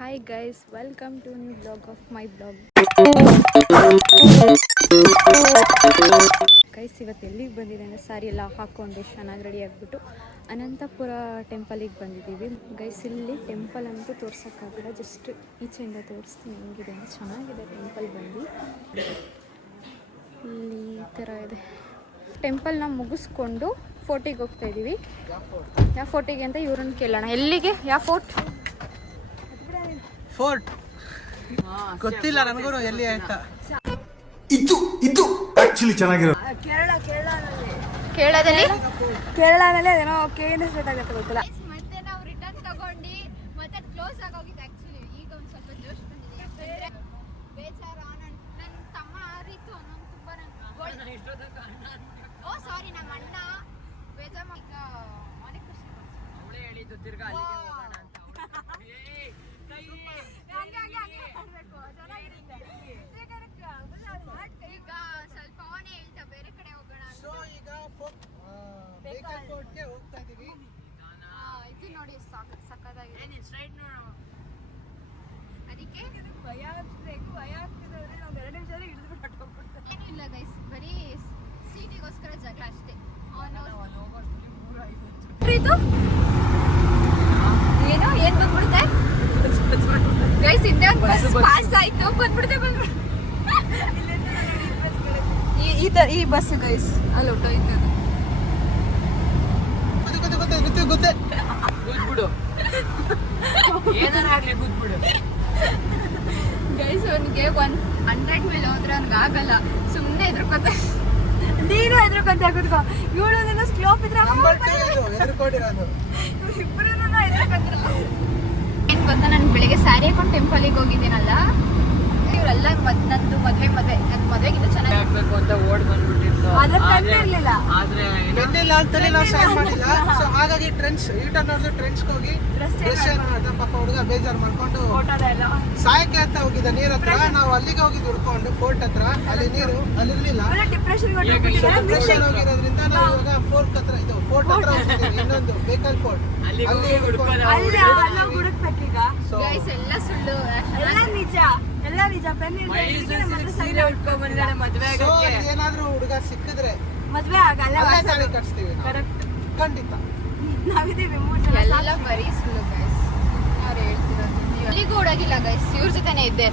Hi guys, welcome to new blog of my blog. Guys, ಇವತ್ತು ಎಲ್ಲಿಗೆ ಬಂದಿದೆ ಅಂದರೆ ಸ್ಯಾರಿ ಎಲ್ಲ ಹಾಕ್ಕೊಂಡು ಚೆನ್ನಾಗಿ ರೆಡಿ ಆಗಿಬಿಟ್ಟು ಅನಂತಪುರ ಟೆಂಪಲಿಗೆ ಬಂದಿದ್ದೀವಿ. ಗೈಸ್, ಇಲ್ಲಿ ಟೆಂಪಲ್ ಅಂತೂ ತೋರ್ಸೋಕ್ಕಾಗಲ್ಲ, ಜಸ್ಟ್ ಈಚೆಯಿಂದ ತೋರಿಸ್ತೀನಿ ಹೆಂಗಿದೆ ಅಂತ. ಚೆನ್ನಾಗಿದೆ ಟೆಂಪಲ್ ಬಂದು. ಇಲ್ಲಿ ಈ ಥರ ಇದೆ. ಟೆಂಪಲ್ನ ಮುಗಿಸ್ಕೊಂಡು ಫೋರ್ಟಿಗೆ ಹೋಗ್ತಾ ಇದ್ದೀವಿ. ಯಾವ ಫೋರ್ಟಿಗೆ ಅಂತ ಇವ್ರನ್ನ ಕೇಳೋಣ. ಎಲ್ಲಿಗೆ? ಯಾವ ಫೋರ್ಟ್? ಫೋರ್ಟ್ ಗೊತ್ತಿಲ್ಲ ನನಗೂ ಎಲ್ಲಿ ಆಯ್ತಾ. ಇದು ಆಕ್ಚುಲಿ ಚೆನ್ನಾಗಿರೋ ಕೇರಳದಲ್ಲಿ ಅದೇನೋ ಕೇಂದ್ರ ಸ್ಟಾರ್ಟ್ ಆಗುತ್ತೆ ಗೊತ್ತಿಲ್ಲ. ಮತ್ತೆ ನಾವು ರಿಟರ್ನ್ ತಗೊಂಡು ಮತ್ತೆ ಕ್ಲೋಸ್ ಆಗೋಗಿದೆ. ಆಕ್ಚುಲಿ ಈಗ ಒಂದು ಸ್ವಲ್ಪ ಜೋಶ್ ಬಂದಿದೆ. ಯಾಕಂದ್ರೆ ಬೇಜಾರು ನನ್ನ ತಮ್ಮ ರೀತು ಅನ್ನೋದು ತುಂಬಾ ಓ ಸಾರಿ ನಮ್ಮ ಅಣ್ಣ ಬೇಜಾರು ಈಗ ಅನೇಕ ಖುಷಿ ಅವಳೇ ಹೇಳಿದ್ದು ತಿರ್ಗಾ ಅಲ್ಲಿಗೆ ಹೋಗೋಣ ಅಂತ. ಈಗ ಸ್ವಲ್ಪ ಅವನೇ ಹೇಳ್ತಾ ಬೇರೆ ಕಡೆ ಹೋಗೋಣ. ಸೊ ಈಗ ಫೋರ್ಟ್ಗೆ ಹೋಗ್ತಾ ಇದೀವಿ. ಇದು ನೋಡಿ ಸಕ್ಕತ್ತಾಗಿದೆ. ಅದಕ್ಕೆ ಭಯ ಆಗ್ತಿದೆ ನಾವು 2 ನಿಮಿಷದಲ್ಲಿ ಹಿಡಿದು ಏನೂ ಇಲ್ಲ ಗೈಸ್, ಬರೀ ಸೀಟಿಗೋಸ್ಕರ ಜಗಳ ಅಷ್ಟೇ. ಇದು ಏನು ಬಂದ್ಬಿಡುತ್ತೆ ಗೈಸ್, ಹಿಂದೆ ಒಂದು ಬಸ್ ಪಾಸ್ ಆಯ್ತು, ಬಂದ್ಬಿಡುತ್ತೆ. ಈ ಬಸ್ ಗೈಸ್ ಅಲ್ಲಿ ಹೊಟ್ಟೋಯ್ತು. ಗೊತ್ತೇ ಕೂತ್ಬಿಡು, ಏನಾರಾಗ್ಲಿ ಕೂತ್ಬಿಡು. ಗೈಸ್, ಅವನಿಗೆ 100 ಮೇಲೆ ಹೋದ್ರೆ ಅವ್ನಿಗೆ ಆಗಲ್ಲ, ಸುಮ್ಮನೆ ಎದ್ರಕೋತ. ನೀನು ಎದ್ರಕೊಂತ ಕೂತ್ಕೋ. ಇವಳು ಸ್ಲೋಪ್ ಇದ್ರೆ ಎದ್ರುಕೊಂಡಿರೋದು. ಇಬ್ಬರು ಎದ್ರಕೊಂತಿರಲ್ಲ. ಏನ್ ಗೊತ್ತಾ, ನಾನು ಬೆಳಿಗ್ಗೆ ಸ್ಯಾರಿ ಹಾಕೊಂಡು ಟೆಂಪಲಿಗೆ ಹೋಗಿದ್ದೀನಲ್ಲ, ಇವರೆಲ್ಲ ನಂದು ಮದ್ವೆಗಿಂತ ಚೆನ್ನಾಗಿ ಆಗ್ಬೇಕು ಅಂತ ಓಡ್ ಬಂದ್ಬಿಟ್ಟಿತ್ತು. ಆದ್ರೆ ಬೆಂದಿಲ್ಲ ಅಂತಲೇ ನಾವು ಸ್ಟಾರ್ಟ್ ಮಾಡಿಲ್ಲ. ಸೊ ಹಾಗಾಗಿ ಟ್ರೆಂಡ್ಸ್ ಟ್ರೆಂಡ್ಸ್ಗೆ ಹೋಗಿ ಪಾಪ ಹುಡುಗ ಬೇಜಾರು ಮಾಡ್ಕೊಂಡು ಸಾಯಕ್ಕೆ ಅಂತ ಹೋಗಿದ್ದ ನೀರ್ ಹತ್ರ. ನಾವು ಅಲ್ಲಿಗೆ ಹೋಗಿದ್ದು ಹುಡ್ಕೊಂಡು ಫೋರ್ಟ್ ಹತ್ರ. ಅಲ್ಲಿ ನೀರು ಅಲ್ಲಿರ್ಲಿಲ್ಲ. ಡಿಪ್ರೆಷನ್ ಹೋಗಿರೋದ್ರಿಂದ ನಾವು ಇವಾಗ ಫೋರ್ಟ್ ಹತ್ರ ಹೋಗ್ತಿದ್ದೀವಿ. ಇನ್ನೊಂದು ಬೇಕಲ್ ಫೋರ್ಟ್ ಅಲ್ಲಿ ಗೈಸ್ ಎಲ್ಲ ಸುಳ್ಳು, ಎಲ್ಲ ನಿಜ. ಸೀರೆ ಉಟ್ಕೊಂಡ್ ಬಂದಿದ್ದಾಳೆ ಮದ್ವೆ ಆಗಕ್ಕೆ. ಏನಾದ್ರೂ ಹುಡುಗ ಸಿಕ್ಕಿದ್ರೆ ಮದ್ವೆ ಆಗಲ್ಲ, ತಾಳಿ ಕಟ್ಸ್ತೀವಿ ಖಂಡಿತ. ಎಲ್ಲ ಬರೀ ಸುಳ್ಳು ಗೈಸ್. ಅವ್ರು ಹೇಳ್ತಿರೋದು ಎಲ್ಲಿಗೂ ಓಡಾಗಿಲ್ಲ ಗೈಸ್, ಇವ್ರ ಜೊತೆನೆ ಇದ್ದೆ.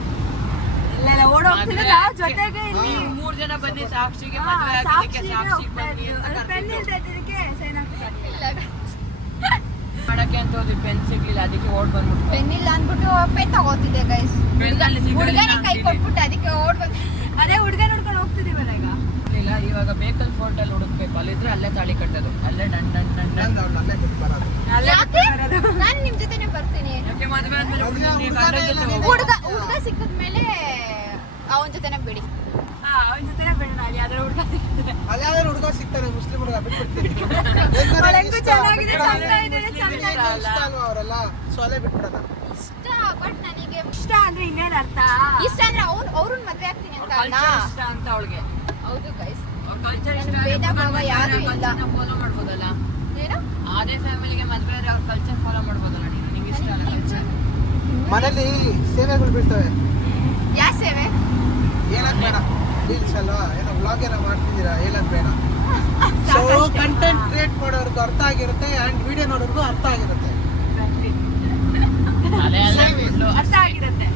ಓಡೋಗ್ತಿಲ್ಲ ಜೊತೆಗೆ. ನೀವು 3 ಜನ ಬನ್ನಿ ಸಾಕ್ಷಿಗೆ ಮದ್ವೆ ಆಗಕ್ಕೆ, ಸಾಕ್ಷಿಗೆ ಬನ್ನಿ ಮಾಡಕ್ಕೆ ಅಂತ ಹೋದ್ವಿ. ಪೆನ್ ಸಿಗ್ಲಿಲ್ಲ, ಅದಕ್ಕೆ ಓಡ್ ಬಂದ್ಬಿಟ್ಟು. ಪೆನ್ ಇಲ್ಲ ಅಂದ್ಬಿಟ್ಟು ಪೆನ್ ತಗೋತಿದ್ದೆ ಗೈಸ್. ಹುಡುಗನೇ ಕೈ ಕೊಟ್ಬಿಟ್ಟು ಅದಕ್ಕೆ ಓಡ್ ಬಂದ್. ಅದೇ ಹುಡುಗನ ಹುಡ್ಕೊಂಡು ಹೋಗ್ತಿದೀವಲ್ಲ ಈಗ. ಇವಾಗ ಬೇಕಲ್ ಫೋರ್ಟ್ ಅಲ್ಲಿ ಹುಡುಕ್ಬೇಕು. ಅಲ್ಲಿದ್ರೆ ಅಲ್ಲೇ ತಾಳಿ ಕಟ್ಟೋದು, ಅಲ್ಲೇ ಡನ್ ಡನ್ ಡನ್ ಡನ್. ಅಲ್ಲೇ ಬಿಟ್ಟು ಬರೋದು. ಯಾಕೆ? ನಾನು ನಿಮ್ ಜೊತೆನೆ ಬರ್ತೀನಿ. ಯಾಕೆ ಮದ್ವೆ ಆದ್ಮೇಲೆ ಹುಡುಗ ಸಿಕ್ಕಿದ್ಮೇಲೆ ಅವನ ಜೊತೆನೆ ಬಿಡಿ. ಅವನ ಜೊತೆನೆ ಬೇಡ, ಅಲ್ಲಿ ಯಾವ್ದಾರ ಹುಡುಗ ಸಿಕ್ಕಿದ್ರೆ. ಅಲ್ಲಿ ಯಾವ್ದಾರು ಹುಡುಗ ಸಿಗ್ತಾನೆ, ಮುಸ್ಲಿಂ ಹುಡುಗ ಬಿಟ್ಬಿಡ್ತೀನಿ. ಇಷ್ಟ ಅಲ್ವಾ ಅವರೆಲ್ಲ, ಸೊ ಅಲ್ಲೇ ಬಿಟ್ಬಿಡೋಣ. ಇಷ್ಟ, ಬಟ್ ನನಗೆ ಇಷ್ಟ ಅಂದ್ರೆ ಇನ್ನೇನ್ ಅರ್ಥ? ಇಷ್ಟ ಅಂದ್ರೆ ಅವ್ರನ್ನ ಮದ್ವೆ ಆಗ್ತೀನಿ ಅಂತ ಅಲ್ಲ. ಇಷ್ಟ ಅಂತ ಅವಳಿಗೆ. ಹೌದು ಗೈಸ್, ಕಲ್ಚರ್ ಇಷ್ಟ. ಭೇದ ಭಾವ ಯಾರು ಇಲ್ಲ. ಫಾಲೋ ಮಾಡ್ಬೋದಲ್ಲ. ಏನು? ಅದೇ ಫ್ಯಾಮಿಲಿಗೆ ಮದ್ವೆ ಆದ್ರೆ ಅವ್ರ ಕಲ್ಚರ್ ಫಾಲೋ ಮಾಡ್ಬೋದಲ್ಲ. ನಿಂಗೆ ಇಷ್ಟ ಅಲ್ಲ ಕಲ್ಚರ್? ಮನೇಲಿ ಸೇವೆಗಳು ಬೀಳ್ತವೆ. ಯಾ ಸೇವೆ? ಏನಕ್ ಬೇಡ, ರೀಲ್ಸ್ ಅಲ್ವಾ, ಏನೋ ವ್ಲಾಗ್ ಏನೋ ಮಾಡ್ತಿದ್ದೀರಾ, ಏನಕ್ ಬೇಡ. ಸೊ ಕಂಟೆಂಟ್ ಕ್ರಿಯೇಟ್ ಮಾಡೋರ್ಗು ಅರ್ಥ ಆಗಿರುತ್ತೆ, ಅಂಡ್ ವಿಡಿಯೋ ನೋಡೋರ್ಗು ಅರ್ಥ ಆಗಿರುತ್ತೆ. ಅರ್ಥ ಆಗಿರುತ್ತೆ.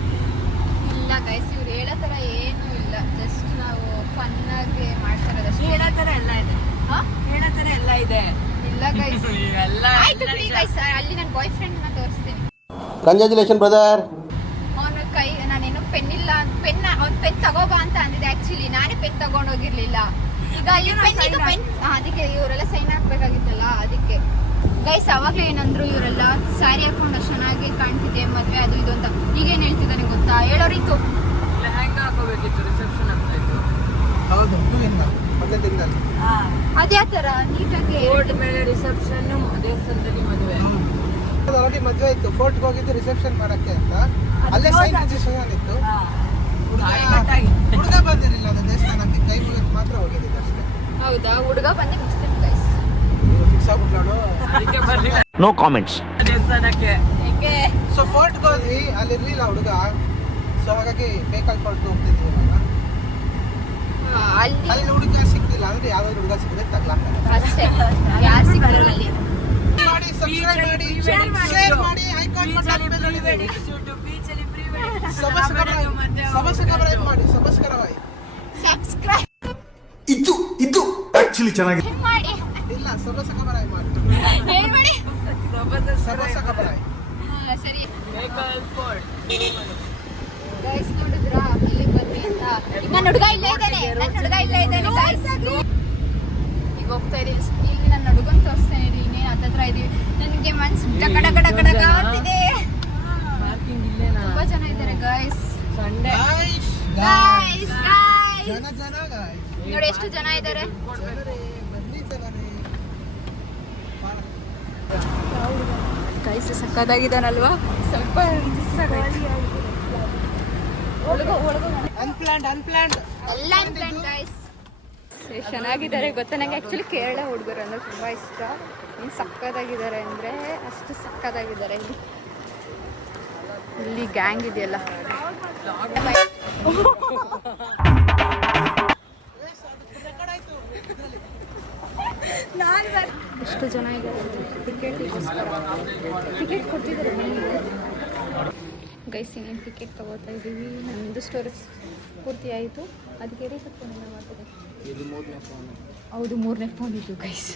ಇಲ್ಲ ಗೈಸ್, ಇವ್ರು ಹೇಳೋ ತರ ಏನೂ ಇಲ್ಲ. ಜಸ್ಟ್ ನಾವು ಫನ್ ಆಗಿ ಮಾಡ್ತಿರೋದಷ್ಟೇ. ಹೇಳೋ ತರ ಎಲ್ಲ ಇದೆ. ಹೇಳೋ ತರ ಎಲ್ಲ ಇದೆ. ಇಲ್ಲ ಗೈಸ್, ಇವೆಲ್ಲ ಆಯ್ತು ಬಿಡಿ ಗೈಸ್. ಅಲ್ಲಿ ನನ್ನ ಬಾಯ್ ಫ್ರೆಂಡ್ ನ ತೋರಿಸ್ತೀನಿ. Congratulation brother. ಅವನ ಕೈ ನಾನೇನು ಪೆನ್ ಇಲ್ಲ, ಅವ್ನ ಪೆನ್ ತಗೋಬಾ ಅಂತ ಅಂದಿದ್ದೆ. ಆಕ್ಚುಲಿ ನಾನೇ ಪೆನ್ ತಗೊಂಡೋಗಿರ್ಲಿಲ್ಲ. ಈಗ ಪೆನ್ ಅದಕ್ಕೆ ಇವರೆಲ್ಲ ಸೈನ್ ಹಾಕ್ಬೇಕಾಗಿತ್ತಲ್ಲ, ಅದಕ್ಕೆ ಗೈಸ್. ಅವಾಗ್ಲೇ ಏನಂದ್ರು ಇವರೆಲ್ಲ ಸ್ಯಾರಿ ಹಾಕೊಂಡು ಚೆನ್ನಾಗಿ ಕಾಣ್ತಿದೆ ಮದ್ವೆ ಅದು ಇದು ಅಂತ. ಈಗೇನ್ ಹೇಳ್ತಿದ್ದಾನೆ ಗೊತ್ತಾ, ಹೇಳೋರಿತ್ತು ಲೆಹಂಗಾ ಹಾಕೋಬೇಕಿತ್ತು, ರಿಸೆಪ್ಷನ್ ಆಗ್ತಾ ಇತ್ತು. ಹೌದು, ಮೊದಲೇ ದಿನದಲ್ಲಿ ಅದೇ ತರ ನೀಟಾಗಿ ಬೋರ್ಡ್ ಮೇಲೆ ರಿಸೆಪ್ಷನ್, ದೇವಸ್ಥಾನದಲ್ಲಿ ಮದುವೆ. ಆಲ್ರೆಡಿ ಮದ್ವೆ ಇತ್ತು, ಫೋರ್ಟ್ಗೆ ಹೋಗಿದ್ದು ರಿಸೆಪ್ಷನ್ ಮಾಡಕ್ಕೆ ಅಂತ. ಅಲ್ಲೇ ಸೈನ್ ರಿಜಿಸ್ಟ್ರೇಷನ್ ಇತ್ತು. ಹುಡುಗ ಬಂದಿರಲಿಲ್ಲ, ಅದು ದೇವಸ್ಥಾನಕ್ಕೆ ಕೈ ಮುಗಿದು ಮಾತ್ರ ಹೋಗಿದ್ದು ಅಷ್ಟೇ. ಹೌದಾ? ಹುಡುಗ ಬಂದು ಮುಸ್ಲಿಂ ಗೈಸ್ ಫಿಕ್ಸ್ ಆಗ್ಬಿಟ್ಲಾಡು. ಅದಕ್ಕೆ ಬರ್ಲಿಲ್ಲ. No comments. ದೇವಸ್ಥಾನಕ್ಕೆ ಸೊ ಫೋರ್ಟ್ಗೆ ಹೋದ್ವಿ, ಅಲ್ಲಿ ಇರ್ಲಿಲ್ಲ ಹುಡುಗ. ಸೊ ಹಾಗಾಗಿ ಬೇಕಲ್ ಫೋರ್ಟ್ಗೆ ಹೋಗ್ತಿದ್ವಿ ಇವಾಗ. ಅಲ್ಲಿ ಹುಡುಗ ಸಿಕ್ತಿಲ್ಲ ಅಂದ್ರೆ ಯಾವ್ದಾದ್ರು ಹುಡುಗ ಸಿಕ್ಕಿದ್ರೆ ತಗ್ಲಾಕ ಅಷ್ಟೇ, ಯಾರು ಸಿಕ್ಕರು ಅಲ್ಲಿ. ಮಾಡಿ, ಸಬ್ಸ್ಕ್ರೈಬ್ ಮಾಡಿ, ಶೇರ್ ಮಾಡಿ, ಐಕಾನ್ ಮಾಡಿ, ಸಬ್ಸ್ಕ್ರೈಬ್ ಮಾಡಿ, ಸಬ್ಸ್ಕ್ರೈಬ್. ಇದು ಆಕ್ಚುಲಿ ಚೆನ್ನಾಗಿದೆ. ಮಾಡಿ ಇಲ್ಲ, ಸಬ್ಸ್ಕ್ರೈಬ್ ಮಾಡಿ, ಏನ್ ಮಾಡಿ ಸಬ್ಸ್ಕ್ರೈಬ್. ಸರಿ ಬೇಕಲ್ ಫೋರ್ಟ್. ಗೈಸ್ ನೋಡಿದ್ರಾ ಅಲ್ಲಿ ಬಂದ್ವಿ ಅಂತ. ನನ್ನ ಹುಡುಗ ಇಲ್ಲೇ ಇದ್ದಾನೆ ಗೈಸ್. ಈಗ ಹೋಗ್ತಾ ಇದೀವಿ, ಇಲ್ಲಿ ನನ್ನ ಹುಡುಗನ್ ತೋರಿಸ್ತಾ ಇದೀವಿ. ಇನ್ನೇನು ಹತ್ತತ್ರ ಇದೀವಿ. ನನಗೆ ಮನ್ಸು ಡಗ ಅಂತಿದೆ. ಪಾರ್ಕಿಂಗ್ ಇಲ್ಲೇನಾ? ತುಂಬಾ ಜನ ಇದ್ದಾರೆ ಗೈಸ್. ಸಂಡೆ. ಗೈಸ್ ಜನ guys. ನೋಡಿ ಎಷ್ಟು ಜನ ಇದ್ದಾರೆ. ಬನ್ನಿ ಜನರೇ. ಗೈಸ್ ಸಕ್ಕತ್ತಾಗಿದ್ದಾನಲ್ವಾ? ಸ್ವಲ್ಪ ಅನ್ಪ್ಲಾನ್ಡ್ ಎಲ್ಲ ಇನ್ಪ್ಲಾಂಟ್ ಗೈಸ್. ಚೆನ್ನಾಗಿದ್ದಾರೆ ಗೊತ್ತಾ. ನಂಗೆ ಆ್ಯಕ್ಚುಲಿ ಕೇರಳ ಹುಡುಗರು ಅಂದರೆ ತುಂಬ ಇಷ್ಟ. ಇನ್ನು ಸಕ್ಕತ್ತಾಗಿದ್ದಾರೆ ಅಂದರೆ ಅಷ್ಟು ಸಕ್ಕತ್ತಾಗಿದ್ದಾರೆ. ಇಲ್ಲಿ ಗ್ಯಾಂಗ್ ಇದೆಯಲ್ಲ. ಎಷ್ಟು ಜನ ಇದ್ದಾರೆ. ಟಿಕೆಟ್ ಕೊಡ್ತಿದ್ದಾರೆ ಗೈಸ್. ಇನ್ನೇನು ಟಿಕೆಟ್ ತೊಗೋತಾ ಇದ್ದೀವಿ. ನಮ್ಮದು ಸ್ಟೋರೇಜ್ ಪೂರ್ತಿ ಆಯಿತು. ಅದಕ್ಕೆ ರೀಸೆಪ್ಷನ್ ಮಾಡ್ತದೆ. ಹೌದು, 3ನೇ ಫೋನ್ ಇತ್ತು ಗೈಸ್.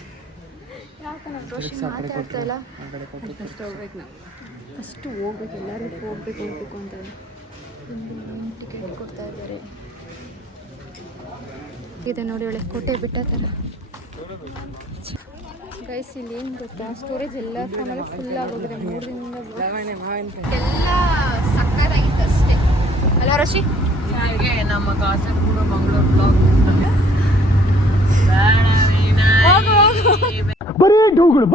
ಯಾಕೆ ನಾವು ರೋಷಿ ಮಾತಾಡ್ತಾ ಇಲ್ಲ. ಫಸ್ಟ್ ಹೋಗ್ಬೇಕು, ನಾವು ಫಸ್ಟು ಹೋಗ್ಬೇಕು. ಎಲ್ಲರೂ ಹೋಗ್ಬೇಕು ಅಂತ ಟಿಕೆಟ್ ಕೊಡ್ತಾ ಇದ್ದಾರೆ. ಇದೆ ನೋಡಿ, ಒಳ್ಳೆ ಕೋಟೆ ಬಿಟ್ಟ ಥರ ಗೈಸ್. ಇಲ್ಲಿ ಏನು ಗೊತ್ತಾ, ಸ್ಟೋರೇಜ್ ಎಲ್ಲ ಫೋನಲ್ಲಿ ಫುಲ್ ಆಗೋಗಿದೆ 3 ದಿನದಿಂದ. ಎಲ್ಲ ಸಕ್ಕತ್ತಾಗಿತ್ತು ಅಷ್ಟೇ ಅಲ್ಲ ರೋಷಿ? ಹಾಗೆ ನಮ್ಮ ಕಾಸರಗೋಡು ಮಂಗಳೂರು ಬ್ಲಾಗ್. ಬರೀ ಡೌಗಳು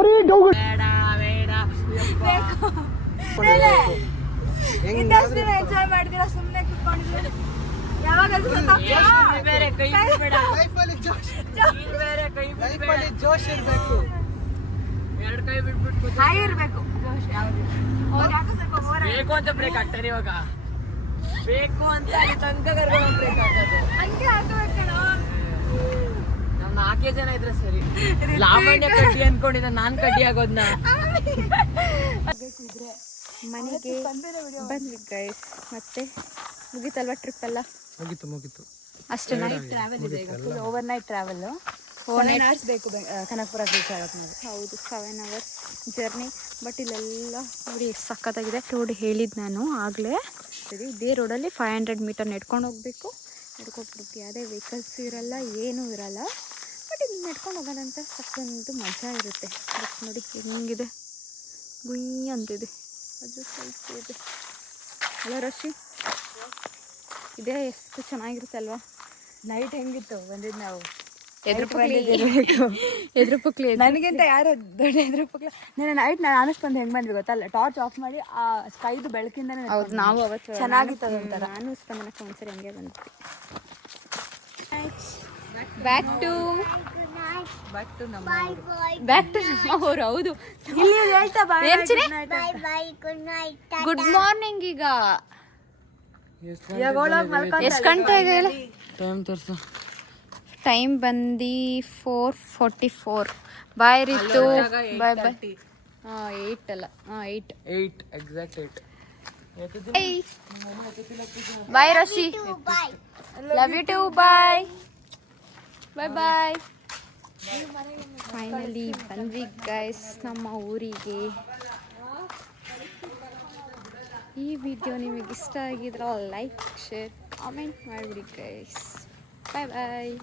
ಎಂಜಾಯ್ ಮಾಡಿದಿರ, ಸುಮ್ಮನೆ ಕುತ್ಕೊಂಡಿದ್ರೆ ಬೇರೆ ಕೈ ಬಿಡಬೇಡ. ಲೈಫಲ್ಲಿ ಜೋಶ್ ಇರಬೇಕು. 2 ಕೈ ಬಿಟ್ಬಿಟ್ಟು ಹಾಗಿರ್ಬೇಕು. ಬೇಕು ಅಂತ ಬ್ರೇಕ್ ಹಾಕ್ತಾರೆ ಇವಾಗ. ಬೇಕು ಅಂತ ತನಕ ಕರ್ಕೊಂಡು ಬ್ರೇಕ್ ಹಾಕೋದು. ಹಂಗೆ ಹಾಕಬೇಕಣ. ನಮ್ 4 ಜನ ಇದ್ರೆ ಸರಿ. ಲಾವಣ್ಯ ಕಡ್ಡಿ ಅನ್ಕೊಂಡಿದ್ದ, ನಾನ್ ಕಡ್ಡಿ ಆಗೋದ್ನ. ಮನೆಗೆ ಬಂದ್ವಿ ಗೈಸ್. ಮತ್ತೆ ಮುಗೀತಲ್ವಾ ಟ್ರಿಪ್ ಎಲ್ಲ? ಮುಗೀತು. ಅಷ್ಟೇ. ಟ್ರಾವೆಲ್ ಇದೆ ಈಗ, full over night travel. 7 hours ಬೇಕು ಕನಕಪುರ ರೀಚ್ ಆಗಕ್ಕೆ. ಹೌದು, 7 hours ಜರ್ನಿ. ಬಟ್ ಇಲ್ಲೆಲ್ಲ ನೋಡಿ ಎಷ್ಟು ಸಖತ್ತಾಗಿದೆ. ರೋಡ್ ಹೇಳಿದ್ದು ನಾನು ಆಗಲೇ. ಇದೇ ರೋಡಲ್ಲಿ 500 ಮೀಟರ್ ನಡ್ಕೊಂಡು ಹೋಗಬೇಕು. ನಡ್ಕೊಬಿಡ್ತೀವಿ. ಅದೇ ವೆಹಿಕಲ್ಸ್ ಇರಲ್ಲ, ಏನೂ ಇರಲ್ಲ. ಬಟ್ ಇಲ್ಲಿ ನಡ್ಕೊಂಡು ಹೋಗೋದಂತ ಸಕ್ಕಂದು ಮಜಾ ಇರುತ್ತೆ. ಬಟ್ ನೋಡಿ ಹೆಂಗಿದೆ, ಗುಯ್ ಅಂತಿದೆ. ಅದು ಸ್ವಲ್ಪ ಇದೆ ಅಲ್ಲ ರಶಿ? ಇದೇ ಎಷ್ಟು ಚೆನ್ನಾಗಿರುತ್ತೆ ಅಲ್ವಾ? ನೈಟ್ ಹೆಂಗಿತ್ತು ಬಂದಿದ್ದು ನಾವು? ಎದ್ರು ಪುಕ್ಲಿ ನನಗಿಂತ ಯಾರು ದೊಡ್ಡ ಎದ್ರು ಪುಕ್ಲ. ನೈಟ್ ನಾನು ಅನಿಸ್ಕೊಂಡು ಹೆಂಗೆ ಬಂದ್ವಿ ಗೊತ್ತಲ್ಲ, ಟಾರ್ಚ್ ಆಫ್ ಮಾಡಿ ಆ ಸ್ಕೈದು ಬೆಳಕಿಂದನೇ. ಹೌದು, ನಾವು ಅವತ್ತು ಚೆನ್ನಾಗಿತ್ತು ಒಂಥರ. ನಾನು ಸ್ಪಂದನಕ್ಕೆ ಒಂದ್ಸರಿ ಹಂಗೆ ಬಂದ್ವಿ. ಬ್ಯಾಕ್ ಟು ನಮ್ಮ ಊರು. ಹೌದು, ಗುಡ್ ಮಾರ್ನಿಂಗ್. ಈಗ ಎಷ್ಟು ಗಂಟೆಗೆ ಟೈಮ್ ತೋರಿಸು. ಟೈಮ್ ಬಂದು 4:44. ಬಾಯ್ ರಿತು, ಬಾಯ್ ಬಾಯ್. 8 ಅಲ್ಲ, 8 exact 8. Bye Rashi, love you too. Bye bye. Finally ಬಂದ್ವಿ ಗೈಸ್ ನಮ್ಮ ಊರಿಗೆ. ಈ ವಿಡಿಯೋ ನಿಮಗೆ ಇಷ್ಟ ಆಗಿದ್ರೆ ಲೈಕ್, ಶೇರ್, ಕಾಮೆಂಟ್ ಮಾಡಿಬಿಡಿ ಗೈಸ್. ಬಾಯ್ ಬಾಯ್.